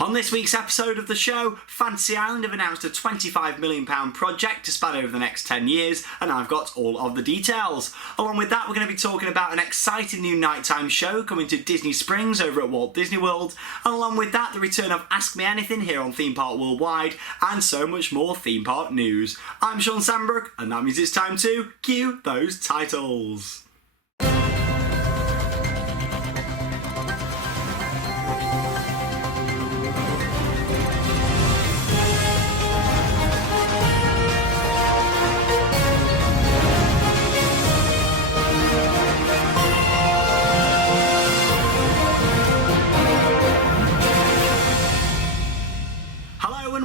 On this week's episode of the show, Fantasy Island have announced a £25 million project to span over the next 10 years, and I've got all of the details. Along with that, we're going to be talking about an exciting new nighttime show coming to Disney Springs over at Walt Disney World, and along with that, the return of Ask Me Anything here on Theme Park Worldwide, and so much more theme park news. I'm Shawn Sanbrooke, and that means it's time to cue those titles.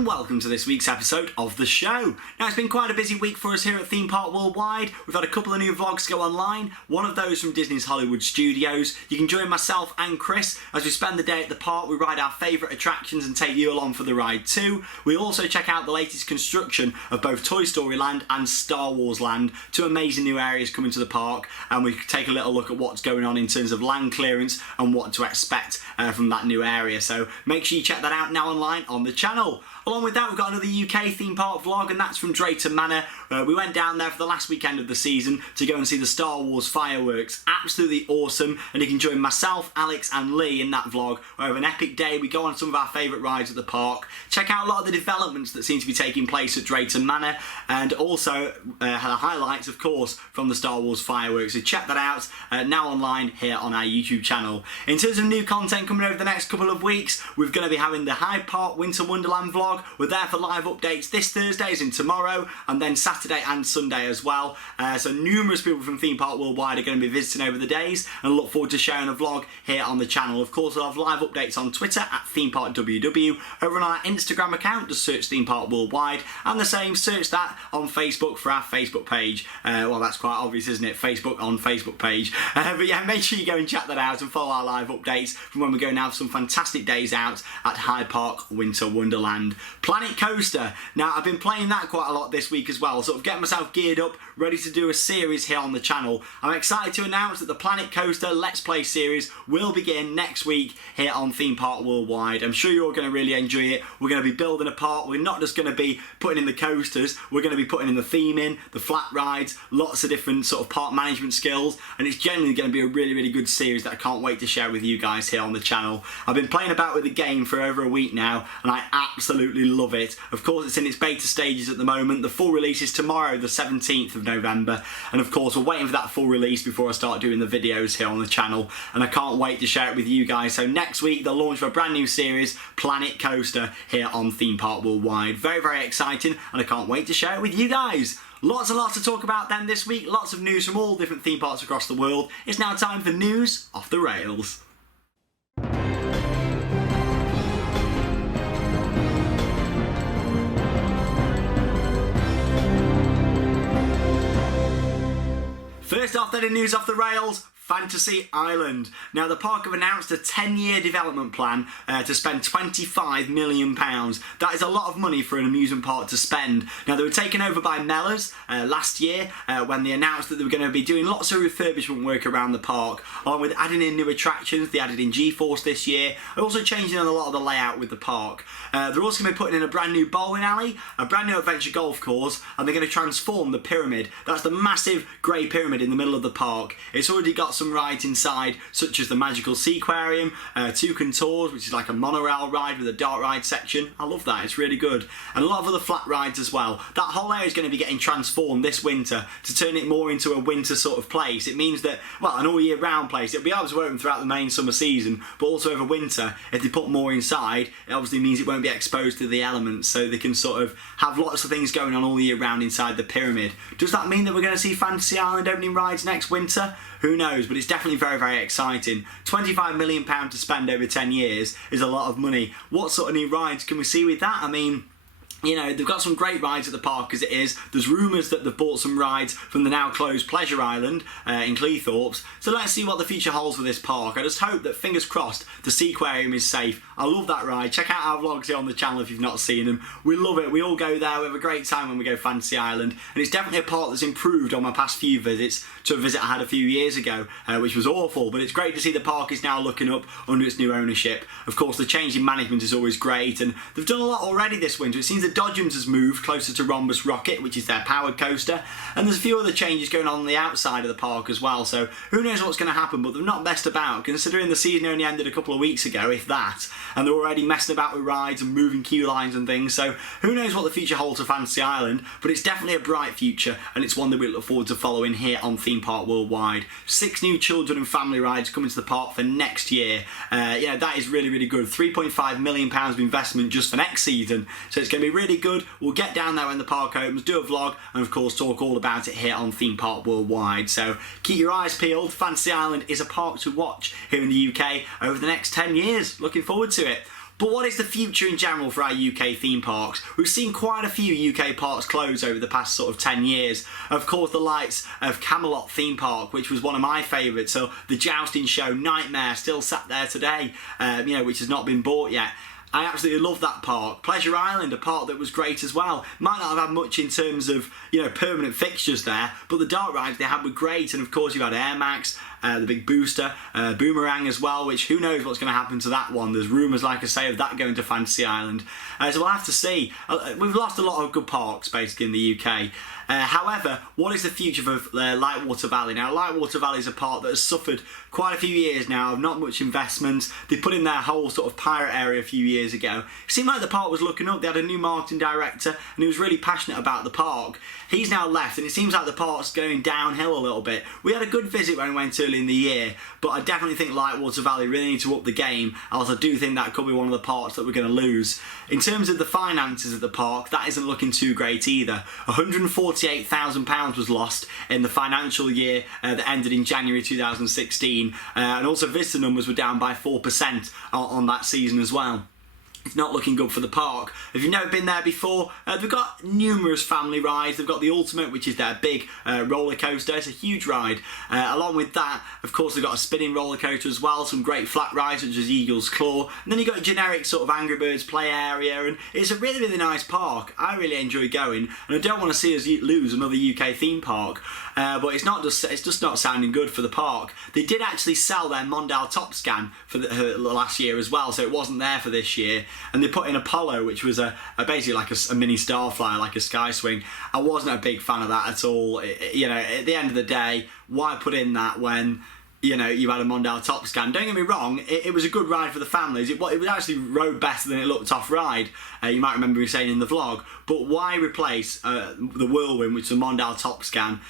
Welcome to this week's episode of the show. Now, it's been quite a busy week for us here at Theme Park Worldwide. We've had a couple of new vlogs go online, one of those from Disney's Hollywood Studios. You can join myself and Chris as we spend the day at the park. We ride our favourite attractions and take you along for the ride too. We also check out the latest construction of both Toy Story Land and Star Wars Land, two amazing new areas coming to the park, and we take a little look at what's going on in terms of land clearance and what to expect from that new area. So make sure you check that out now online on the channel. Along with that, we've got another UK theme park vlog, and that's from Drayton Manor. We went down there for the last weekend of the season to go and see the Star Wars fireworks. Absolutely awesome, and you can join myself, Alex and Lee in that vlog. We have an epic day. We go on some of our favourite rides at the park, check out a lot of the developments that seem to be taking place at Drayton Manor, and also highlights, of course, from the Star Wars fireworks. So check that out now online here on our YouTube channel. In terms of new content coming over the next couple of weeks, we're going to be having the Hyde Park Winter Wonderland vlog. We're there for live updates this Thursday as in tomorrow, and then Saturday and Sunday as well. So numerous people from Theme Park Worldwide are going to be visiting over the days, and look forward to sharing a vlog here on the channel. Of course, we'll have live updates on Twitter at ThemeParkWW. Over on our Instagram account, just search Theme Park Worldwide, and the same, search that on Facebook for our Facebook page. Well, that's quite obvious, isn't it? Facebook on Facebook page. But yeah, make sure you go and check that out and follow our live updates from when we're going to have some fantastic days out at Hyde Park Winter Wonderland. Planet Coaster. Now, I've been playing that quite a lot this week as well, sort of getting myself geared up, ready to do a series here on the channel. I'm excited to announce that the Planet Coaster Let's Play series will begin next week here on Theme Park Worldwide. I'm sure you're all going to really enjoy it. We're going to be building a park. We're not just going to be putting in the coasters, we're going to be putting in the theming, the flat rides, lots of different sort of park management skills, and it's generally going to be a really, really good series that I can't wait to share with you guys here on the channel. I've been playing about with the game for over a week now, and I absolutely love it. Of course, it's in its beta stages at the moment. The full release is tomorrow, the 17th of November, and of course we're waiting for that full release before I start doing the videos here on the channel, and I can't wait to share it with you guys. So next week they'll launch a brand new series, Planet Coaster, here on Theme Park Worldwide. Very, very exciting, and I can't wait to share it with you guys. Lots and lots to talk about then this week, lots of news from all different theme parks across the world. It's now time for News Off the Rails. First off then in News Off the Rails, Fantasy Island. Now, the park have announced a 10-year development plan to spend £25 million. That is a lot of money for an amusement park to spend. Now, they were taken over by Mellors last year when they announced that they were going to be doing lots of refurbishment work around the park, along with adding in new attractions. They added in G-Force this year, and also changing a lot of the layout with the park. They're also going to be putting in a brand new bowling alley, a brand new adventure golf course, and they're going to transform the pyramid. That's the massive grey pyramid in the middle of the park. It's already got some rides inside, such as the Magical Seaquarium, Toucan Tours, which is like a monorail ride with a dark ride section. I love that, it's really good. And a lot of other flat rides as well. That whole area is going to be getting transformed this winter to turn it more into a winter sort of place. It means that, well, an all year round place. It'll be able to open throughout the main summer season, but also over winter, if they put more inside, it obviously means it won't be exposed to the elements, so they can sort of have lots of things going on all year round inside the pyramid. Does that mean that we're going to see Fantasy Island opening rides next winter? Who knows, but it's definitely very, very exciting. £25 million to spend over 10 years is a lot of money. What sort of new rides can we see with that? I mean, You know, they've got some great rides at the park as it is. There's rumours that they've bought some rides from the now closed Pleasure Island in Cleethorpes. So let's see what the future holds for this park. I just hope that, fingers crossed, the Seaquarium is safe. I love that ride. Check out our vlogs here on the channel if you've not seen them. We love it. We all go there. We have a great time when we go Fantasy Island. And it's definitely a park that's improved on my past few visits to a visit I had a few years ago, which was awful. But it's great to see the park is now looking up under its new ownership. Of course, the change in management is always great. And they've done a lot already this winter. It seems that Dodgems has moved closer to Rhombus Rocket, which is their powered coaster, and there's a few other changes going on the outside of the park as well, so who knows what's going to happen, but they've not messed about, considering the season only ended a couple of weeks ago, if that, and they're already messing about with rides and moving queue lines and things, so who knows what the future holds for Fantasy Island, but it's definitely a bright future, and it's one that we look forward to following here on Theme Park Worldwide. 6 new children and family rides coming to the park for next year. Yeah, that is really, really good. £3.5 million of investment just for next season, so it's going to be really good. We'll get down there when the park opens, do a vlog, and of course talk all about it here on Theme Park Worldwide. So keep your eyes peeled. Fantasy Island is a park to watch here in the UK over the next 10 years. Looking forward to it. But what is the future in general for our UK theme parks? We've seen quite a few UK parks close over the past sort of 10 years. Of course, the likes of Camelot Theme Park, which was one of my favourites, so the jousting show Nightmare still sat there today, you know, which has not been bought yet. I absolutely love that park. Pleasure Island, a park that was great as well. Might not have had much in terms of, you know, permanent fixtures there, but the dark rides they had were great. And of course you've had Air Max, the big booster, Boomerang as well, which who knows what's going to happen to that one. There's rumours, like I say, of that going to Fantasy Island. So we'll have to see. We've lost a lot of good parks basically in the UK. However, what is the future for Lightwater Valley? Now, Lightwater Valley is a park that has suffered quite a few years now of not much investment. They put in their whole sort of pirate area a few years ago. It seemed like the park was looking up. They had a new marketing director and he was really passionate about the park. He's now left and it seems like the park's going downhill a little bit. We had a good visit when we went early in the year, but I definitely think Lightwater Valley really need to up the game, else I do think that could be one of the parks that we're going to lose. In terms of the finances of the park, that isn't looking too great either. £148,000 was lost in the financial year that ended in January 2016, and also visitor numbers were down by 4% on that season as well. It's not looking good for the park. If you've never been there before, they've got numerous family rides. They've got the Ultimate, which is their big roller coaster. It's a huge ride. Along with that, of course, they've got a spinning roller coaster as well. Some great flat rides, such as Eagle's Claw. And then you've got a generic sort of Angry Birds play area. And it's a really, really nice park. I really enjoy going. And I don't want to see us lose another UK theme park. But it's just not sounding good for the park. They did actually sell their Mondale Top Scan for the last year as well, so it wasn't there for this year. And they put in Apollo, which was basically like a mini Starflyer, like a Sky Swing. I wasn't a big fan of that at all. You know, at the end of the day, why put in that when, you know, you had a Mondale Top Scan? Don't get me wrong, it was a good ride for the families. It was actually rode better than it looked off ride. You might remember me saying in the vlog. But why replace the Whirlwind, which is a Mondale Top Scan,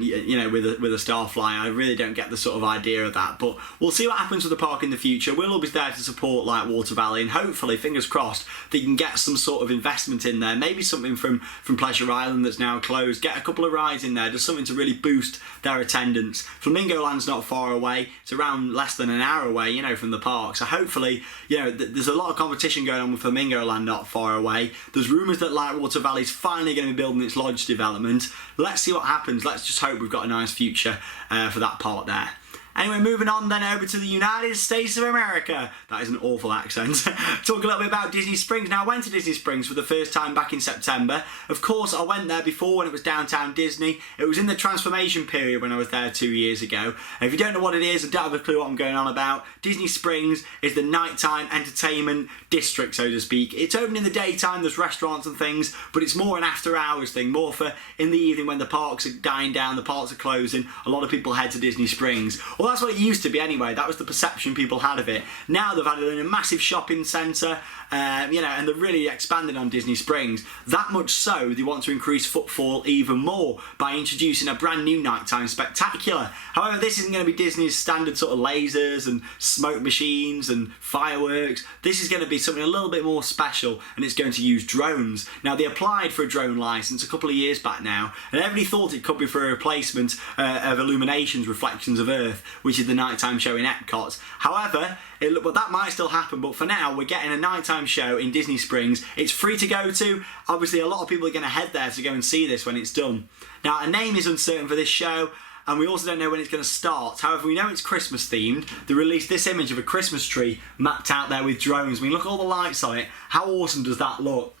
you know, with a Starflyer? I really don't get the sort of idea of that. But we'll see what happens with the park in the future. We'll always be there to support Lightwater Valley, and hopefully, fingers crossed, they can get some sort of investment in there. Maybe something from Pleasure Island that's now closed. Get a couple of rides in there, just something to really boost their attendance. Flamingo Land's not far away. It's around less than an hour away, you know, from the park. So hopefully, you know, there's a lot of competition going on with Flamingo Land not far away. There's rumours that Lightwater Valley's finally going to be building its lodge development. Let's see what happens. Let's just hope we've got a nice future for that part there. Anyway, moving on then over to the United States of America. That is an awful accent. Talk a little bit about Disney Springs. Now, I went to Disney Springs for the first time back in September. Of course, I went there before when it was Downtown Disney. It was in the transformation period when I was there 2 years ago. And if you don't know what it is, I don't have a clue what I'm going on about. Disney Springs is the nighttime entertainment district, so to speak. It's open in the daytime, there's restaurants and things, but it's more an after hours thing, more for in the evening when the parks are dying down, the parks are closing. A lot of people head to Disney Springs. Well, that's what it used to be anyway. That was the perception people had of it. Now they've added in a massive shopping centre, you know, and they're really expanding on Disney Springs. That much so, they want to increase footfall even more by introducing a brand new nighttime spectacular. However, this isn't going to be Disney's standard sort of lasers and smoke machines and fireworks. This is going to be something a little bit more special, and it's going to use drones. Now, they applied for a drone licence a couple of years back now, and everybody thought it could be for a replacement of Illumination's Reflections of Earth, which is the nighttime show in Epcot. However, well, that might still happen, but for now, we're getting a nighttime show in Disney Springs. It's free to go to. Obviously, a lot of people are going to head there to go and see this when it's done. Now, a name is uncertain for this show, and we also don't know when it's going to start. However, we know it's Christmas themed. They released this image of a Christmas tree mapped out there with drones. I mean, look at all the lights on it. How awesome does that look?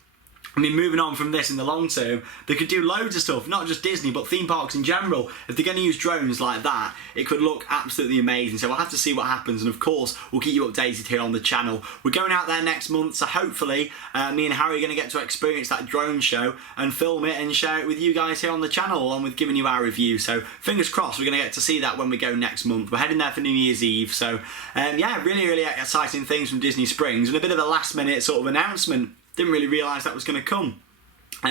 I mean, moving on from this in the long term, they could do loads of stuff, not just Disney, but theme parks in general. If they're going to use drones like that, it could look absolutely amazing. So we'll have to see what happens, and of course, we'll keep you updated here on the channel. We're going out there next month, so hopefully, me and Harry are going to get to experience that drone show and film it and share it with you guys here on the channel, along with giving you our review. So fingers crossed, we're going to get to see that when we go next month. We're heading there for New Year's Eve, so yeah, really, really exciting things from Disney Springs, and a bit of a last minute sort of announcement. Didn't really realise that was going to come.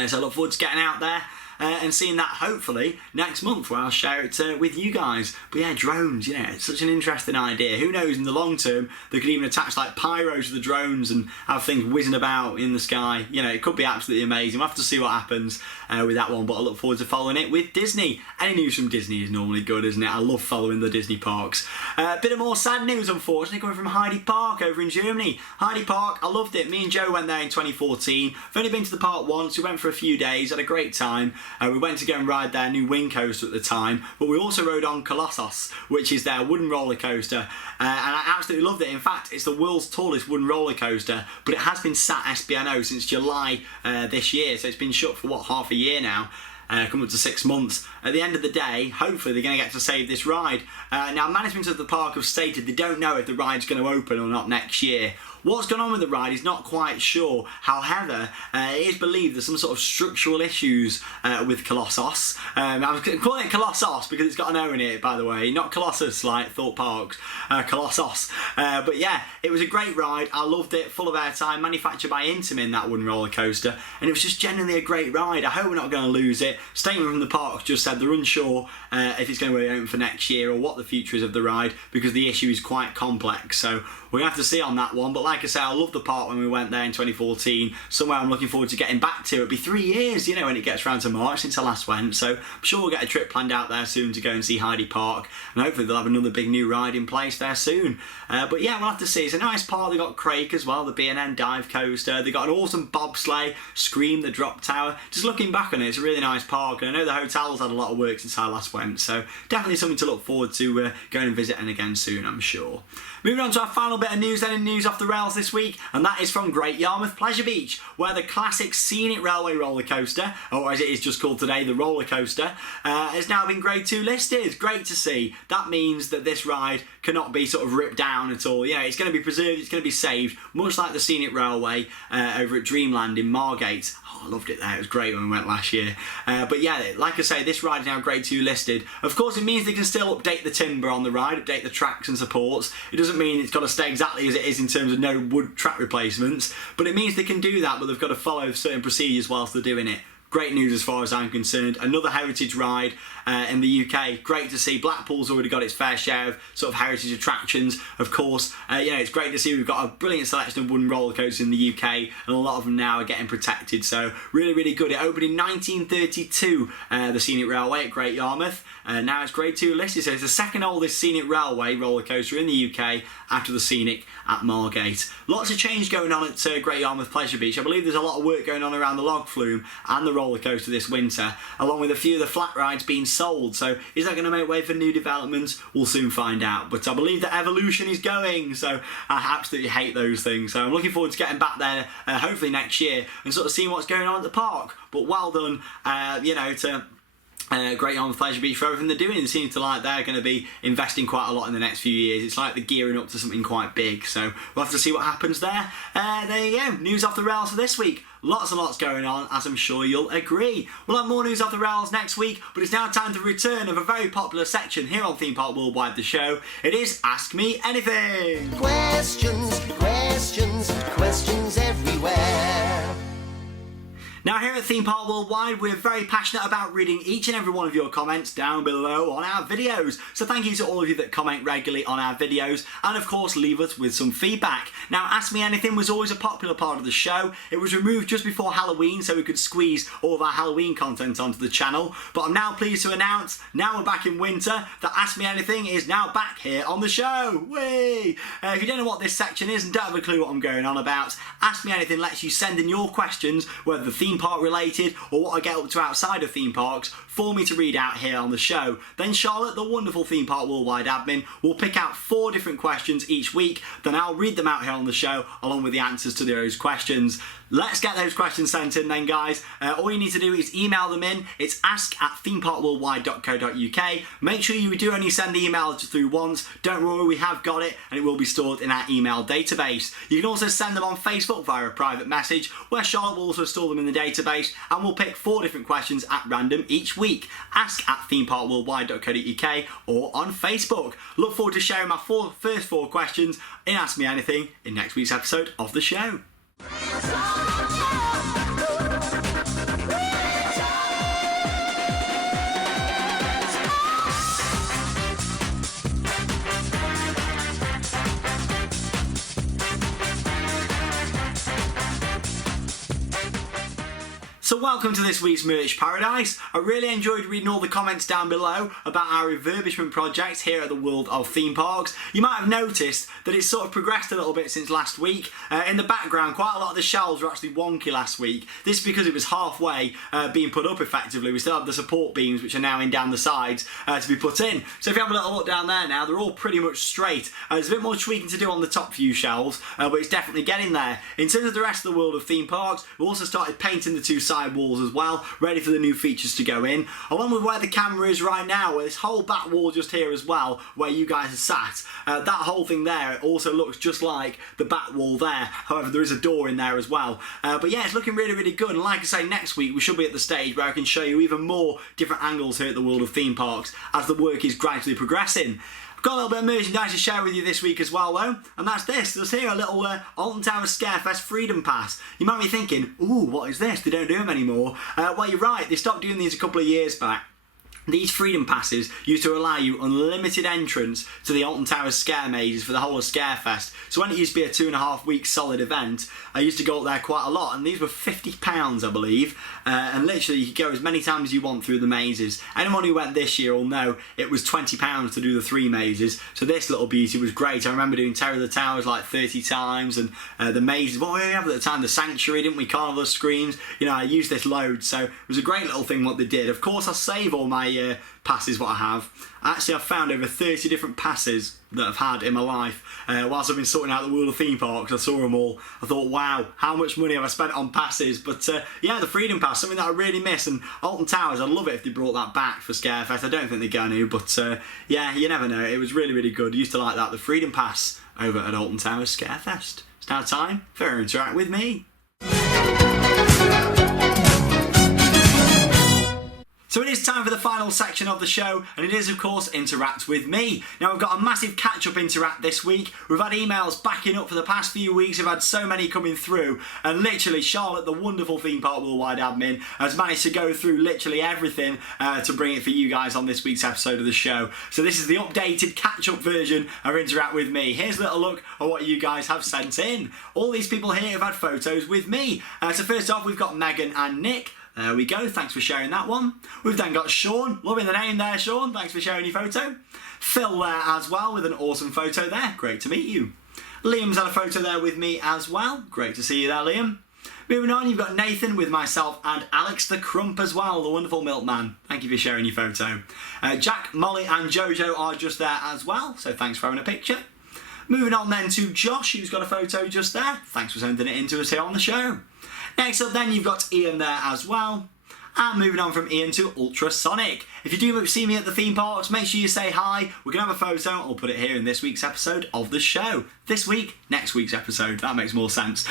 So I look forward to getting out there and seeing that hopefully next month, where I'll share it with you guys. But yeah, drones, yeah, it's such an interesting idea. Who knows, in the long term, they could even attach like pyros to the drones and have things whizzing about in the sky. You know, it could be absolutely amazing. We'll have to see what happens with that one, but I look forward to following it with Disney. Any news from Disney is normally good, isn't it? I love following the Disney parks. A bit of more sad news, unfortunately, coming from Heidi Park over in Germany. Heidi Park, I loved it. Me and Joe went there in 2014. I've only been to the park once. We went for a few days, had a great time. We went to go and ride their new wing coaster at the time, but we also rode on Colossus, which is their wooden roller coaster, and I absolutely loved it. In fact, it's the world's tallest wooden roller coaster, but it has been sat SBNO since July this year, so it's been shut for what, half a year now. Coming up to 6 months. At the end of the day, hopefully they're going to get to save this ride. Now, management of the park have stated they don't know if the ride's going to open or not next year. What's going on with the ride is not quite sure. However, it is believed there's some sort of structural issues with Colossus. I was calling it Colossus because it's got an O in it, by the way, not Colossus like Thorpe Parks, Colossus. But yeah, it was a great ride. I loved it, full of airtime, manufactured by Intamin, that wooden roller coaster, and it was just genuinely a great ride. I hope we're not going to lose it. Statement from the park just said they're unsure if it's going to be open for next year or what the future is of the ride, because the issue is quite complex. So we're going to have to see on that one. But like I say, I loved the park when we went there in 2014. Somewhere I'm looking forward to getting back to. It'll be 3 years, you know, when it gets round to March since I last went. So I'm sure we'll get a trip planned out there soon to go and see Heidi Park. And hopefully they'll have another big new ride in place there soon. But yeah, we'll have to see. It's a nice park. They've got Crake as well, the B&N dive coaster. They've got an awesome bobsleigh, Scream, the drop tower. Just looking back on it, it's a really nice park. And I know the hotel's had a lot of work since I last went. So definitely something to look forward to going and visiting again soon, I'm sure. Moving on to our final bit of news then in News Off the Rails this week, and that is from Great Yarmouth Pleasure Beach, where the classic Scenic Railway roller coaster, or as it is just called today, the roller coaster, has now been Grade 2 listed. Great to see. That means that this ride cannot be sort of ripped down at all. Yeah, it's going to be preserved, it's going to be saved, much like the Scenic Railway over at Dreamland in Margate. Oh, I loved it there. It was great when we went last year. But yeah, like I say, this ride is now Grade 2 listed. Of course, it means they can still update the timber on the ride, update the tracks and supports. It doesn't mean it's got to stay exactly as it is in terms of no wood track replacements, but it means they can do that, but they've got to follow certain procedures whilst they're doing it. Great news as far as I'm concerned. Another heritage ride in the UK. Great to see. Blackpool's already got its fair share of sort of heritage attractions. Of course, it's great to see we've got a brilliant selection of wooden roller coasters in the UK, and a lot of them now are getting protected. So really, really good. It opened in 1932, the Scenic Railway at Great Yarmouth. Now it's Grade 2 listed, so it's the second oldest Scenic Railway roller coaster in the UK after the Scenic at Margate. Lots of change going on at Great Yarmouth Pleasure Beach. I believe there's a lot of work going on around the log flume and the roller coaster this winter, along with a few of the flat rides being sold. So is that going to make way for new developments? We'll soon find out. But I believe that evolution is going, so I absolutely hate those things. So I'm looking forward to getting back there, hopefully next year, and sort of seeing what's going on at the park. But well done, to Great Yarmouth Pleasure Beach for everything they're doing. It seems to like they're going to be investing quite a lot in the next few years. It's like they're gearing up to something quite big, so we'll have to see what happens there. There you go, news off the rails for this week. Lots and lots going on, as I'm sure you'll agree. We'll have more news off the rails next week, but it's now time to return of a very popular section here on Theme Park Worldwide, the show. It is Ask Me Anything. Questions, questions, questions everywhere. Now here at Theme Park Worldwide, we're very passionate about reading each and every one of your comments down below on our videos. So thank you to all of you that comment regularly on our videos and of course leave us with some feedback. Now Ask Me Anything was always a popular part of the show. It was removed just before Halloween so we could squeeze all of our Halloween content onto the channel. But I'm now pleased to announce, now we're back in winter, that Ask Me Anything is now back here on the show. Whee! If you don't know what this section is and don't have a clue what I'm going on about, Ask Me Anything lets you send in your questions, whether the theme park related or what I get up to outside of theme parks, for me to read out here on the show. Then Charlotte, the wonderful Theme Park Worldwide admin, will pick out 4 different questions each week, then I'll read them out here on the show along with the answers to those questions. Let's get those questions sent in then, guys. All you need to do is email them in. It's ask@themeparkworldwide.co.uk. Make sure you do only send the email through once. Don't worry, we have got it and it will be stored in our email database. You can also send them on Facebook via a private message, where Charlotte will also store them in the database, and we'll pick 4 different questions at random each week. Ask@themeparkworldwide.co.uk or on Facebook. Look forward to sharing my first 4 questions in Ask Me Anything in next week's episode of the show. So welcome to this week's Merch Paradise. I really enjoyed reading all the comments down below about our refurbishment project here at the World of Theme Parks. You might have noticed that it's sort of progressed a little bit since last week. In the background, quite a lot of the shelves were actually wonky last week. This is because it was halfway being put up effectively. We still have the support beams, which are now in down the sides, to be put in. So if you have a little look down there now, they're all pretty much straight. There's a bit more tweaking to do on the top few shelves, but it's definitely getting there. In terms of the rest of the World of Theme Parks, we also started painting the 2 side walls as well, ready for the new features to go in, along with where the camera is right now, where this whole back wall just here as well, where you guys are sat. That whole thing there also looks just like the back wall there, however there is a door in there as well. But yeah, it's looking really, really good, and like I say, next week we should be at the stage where I can show you even more different angles here at the World of Theme Parks as the work is gradually progressing. Got a little bit of merchandise to share with you this week as well though, and that's this. There's here a little Alton Towers Scarefest Freedom Pass. You might be thinking, ooh, what is this? They don't do them anymore. Well, you're right, they stopped doing these a couple of years back. These Freedom Passes used to allow you unlimited entrance to the Alton Towers Scare Mazes for the whole of Scarefest. So when it used to be a 2.5 week solid event, I used to go up there quite a lot, and these were £50 I believe, and literally you could go as many times as you want through the mazes. Anyone who went this year will know it was £20 to do the 3 mazes, so this little beauty was great. I remember doing Terror of the Towers like 30 times, and the mazes, what did we have at the time? The Sanctuary, didn't we? Carnival of Screams. You know, I used this loads, so it was a great little thing what they did. Of course I save all my passes what I have. Actually, I've found over 30 different passes that I've had in my life. Whilst I've been sorting out the World of Theme Parks, I saw them all. I thought, wow, how much money have I spent on passes? But yeah, the Freedom Pass, something that I really miss. And Alton Towers, I'd love it if they brought that back for Scarefest. I don't think they're going to, but yeah, you never know. It was really, really good. I used to like that, the Freedom Pass over at Alton Towers Scarefest. It's now time for Interact With Me. So it is time for the final section of the show, and it is of course Interact With Me. Now we've got a massive catch-up interact this week. We've had emails backing up for the past few weeks. We've had so many coming through, and literally Charlotte, the wonderful Theme Park Worldwide admin, has managed to go through literally everything to bring it for you guys on this week's episode of the show. So this is the updated catch-up version of Interact With Me. Here's a little look at what you guys have sent in. All these people here have had photos with me. So first off, we've got Megan and Nick. There we go, thanks for sharing that one. We've then got Shawn, loving the name there, Shawn, thanks for sharing your photo. Phil there as well with an awesome photo there, great to meet you. Liam's had a photo there with me as well, great to see you there, Liam. Moving on, you've got Nathan with myself and Alex the Crump as well, the wonderful milkman. Thank you for sharing your photo. Jack, Molly and Jojo are just there as well, so thanks for having a picture. Moving on then to Josh, who's got a photo just there. Thanks for sending it in to us here on the show. Next up then, you've got Ian there as well. And moving on from Ian to Ultrasonic. If you do see me at the theme parks, make sure you say hi. We can have a photo. I'll put it here in this week's episode of the show. This week, next week's episode. That makes more sense.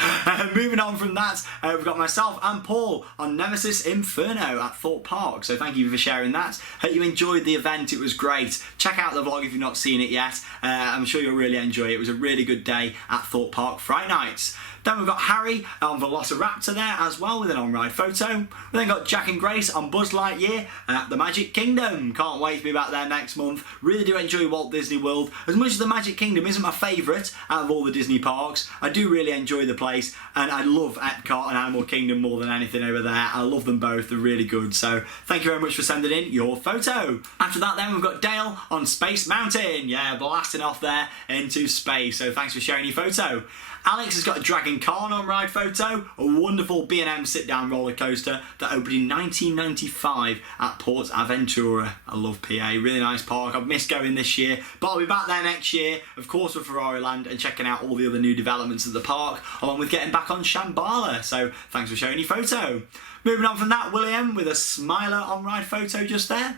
Moving on from that, we've got myself and Paul on Nemesis Inferno at Thorpe Park. So thank you for sharing that. Hope you enjoyed the event. It was great. Check out the vlog if you've not seen it yet. I'm sure you'll really enjoy it. It was a really good day at Thorpe Park Friday nights. Then we've got Harry on Velociraptor there as well with an on-ride photo. We then got Jack and Grace on Buzz Lightyear at the Magic Kingdom. Can't wait to be back there next month. Really do enjoy Walt Disney World. As much as the Magic Kingdom isn't my favourite out of all the Disney parks, I do really enjoy the place, and I love Epcot and Animal Kingdom more than anything over there. I love them both. They're really good. So thank you very much for sending in your photo. After that then we've got Dale on Space Mountain. Yeah, blasting off there into space. So thanks for sharing your photo. Alex has got a Dragon Khan on-ride photo, a wonderful B&M sit-down roller coaster that opened in 1995 at Port Aventura. I love PA, really nice park. I've missed going this year, but I'll be back there next year, of course with Ferrari Land, and checking out all the other new developments at the park, along with getting back on Shambhala. So thanks for sharing your photo. Moving on from that, William with a Smiler on-ride photo just there.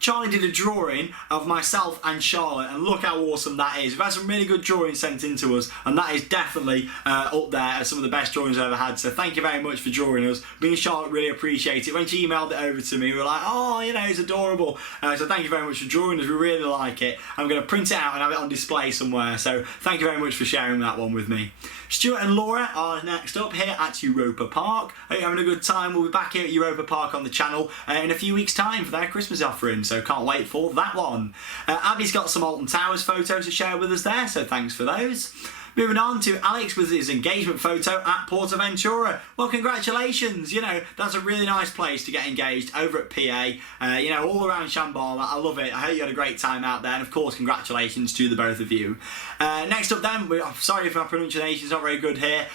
Charlie did a drawing of myself and Charlotte, and look how awesome that is. We've had some really good drawings sent in to us, and that is definitely up there as some of the best drawings I've ever had. So thank you very much for drawing us. Me and Charlotte really appreciate it. When she emailed it over to me, we were like, oh, you know, it's adorable. So thank you very much for drawing us. We really like it. I'm going to print it out and have it on display somewhere. So thank you very much for sharing that one with me. Stuart and Laura are next up here at Europa Park. Hope you're having a good time. We'll be back here at Europa Park on the channel in a few weeks' time for their Christmas offering, so can't wait for that one. Abby's got some Alton Towers photos to share with us there, so thanks for those. Moving on to Alex with his engagement photo at Portaventura. Well, congratulations. You know, that's a really nice place to get engaged over at PA. You know, all around Shambhala. I love it. I hope you had a great time out there. And of course, congratulations to the both of you. Next up then, sorry if my pronunciation is not very good here,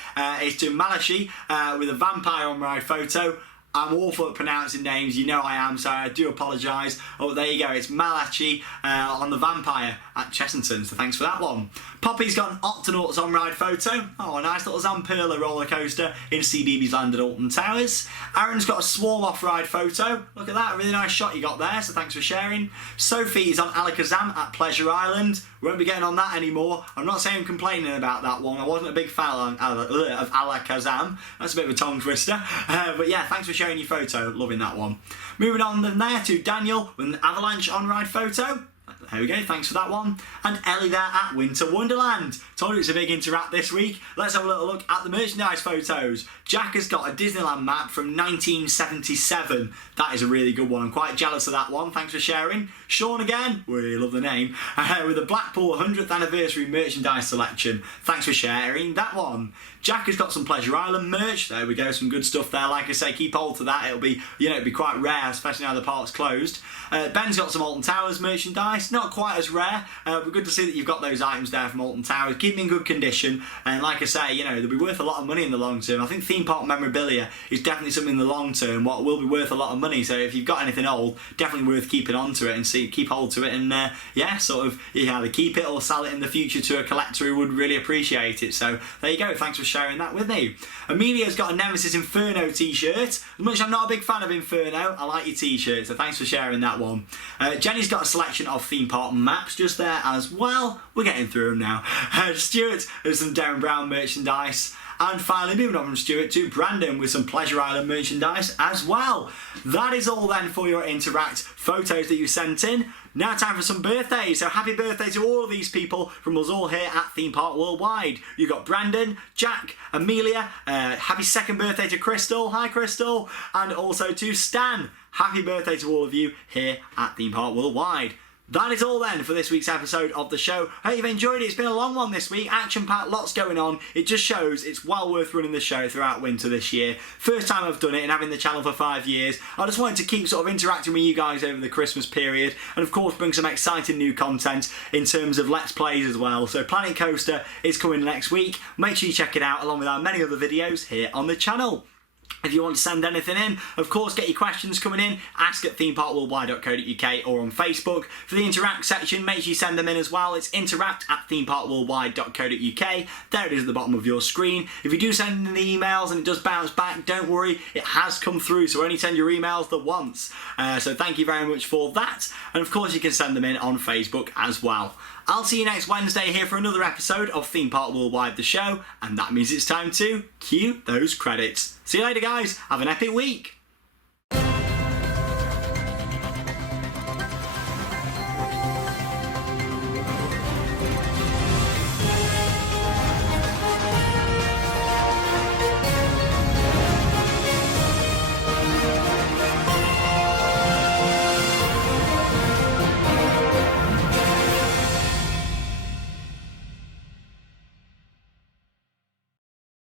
is to Malachi with a vampire on-ride photo. I'm awful at pronouncing names, you know I am, so I do apologise. Oh, there you go, it's Malachi on the vampire at Chessington, so thanks for that one. Poppy's got an Octonauts on-ride photo. Oh, a nice little Zamperla roller coaster in CBeebies Land at Alton Towers. Aaron's got a Swarm off-ride photo. Look at that, a really nice shot you got there, so thanks for sharing. Sophie is on Alakazam at Pleasure Island. We won't be getting on that anymore. I'm not saying I'm complaining about that one. I wasn't a big fan of Alakazam. That's a bit of a tongue twister. But yeah, thanks for sharing your photo. Loving that one. Moving on then there to Daniel with an Avalanche on-ride photo. There we go, thanks for that one. And Ellie there at Winter Wonderland. Told you it's a big interact this week. Let's have a little look at the merchandise photos. Jack has got a Disneyland map from 1977. That is a really good one. I'm quite jealous of that one. Thanks for sharing. Shawn again, we love the name, with the Blackpool 100th anniversary merchandise selection. Thanks for sharing that one. Jack has got some Pleasure Island merch. There we go, some good stuff there. Like I say, keep hold to that. It'll be, you know, it'll be quite rare, especially now the park's closed. Ben's got some Alton Towers merchandise. Not quite as rare. But good to see that you've got those items there from Alton Towers. Keep them in good condition. And like I say, you know, they'll be worth a lot of money in the long term. I think theme park memorabilia is definitely something in the long term what will be worth a lot of money. So if you've got anything old, definitely worth keeping on to it and keep hold to it. And yeah, sort of, you either keep it or sell it in the future to a collector who would really appreciate it. So there you go. Thanks for sharing that with me. Amelia's got a Nemesis Inferno t-shirt. As much as I'm not a big fan of Inferno, I like your t-shirt, so thanks for sharing that one. Jenny's got a selection of theme park maps just there as well. We're getting through them now. Stuart has some Darren Brown merchandise. And finally, moving on from Stuart to Brandon with some Pleasure Island merchandise as well. That is all then for your Interact photos that you sent in. Now time for some birthdays. So happy birthday to all of these people from us all here at Theme Park Worldwide. You've got Brandon, Jack, Amelia. Happy second birthday to Crystal. Hi Crystal. And also to Stan. Happy birthday to all of you here at Theme Park Worldwide. That is all then for this week's episode of the show. I hope you've enjoyed it. It's been a long one this week. Action-packed, lots going on. It just shows it's well worth running the show throughout winter this year. First time I've done it and having the channel for 5 years. I just wanted to keep sort of interacting with you guys over the Christmas period and of course bring some exciting new content in terms of Let's Plays as well. So Planet Coaster is coming next week. Make sure you check it out along with our many other videos here on the channel. If you want to send anything in, of course, get your questions coming in. Ask at themeparkworldwide.co.uk or on Facebook. For the Interact section, make sure you send them in as well. It's interact@themeparkworldwide.co.uk. There it is at the bottom of your screen. If you do send in the emails and it does bounce back, don't worry, it has come through, so only send your emails the once. So thank you very much for that. And of course, you can send them in on Facebook as well. I'll see you next Wednesday here for another episode of Theme Park Worldwide, the show, and that means it's time to cue those credits. See you later, guys. Have an epic week.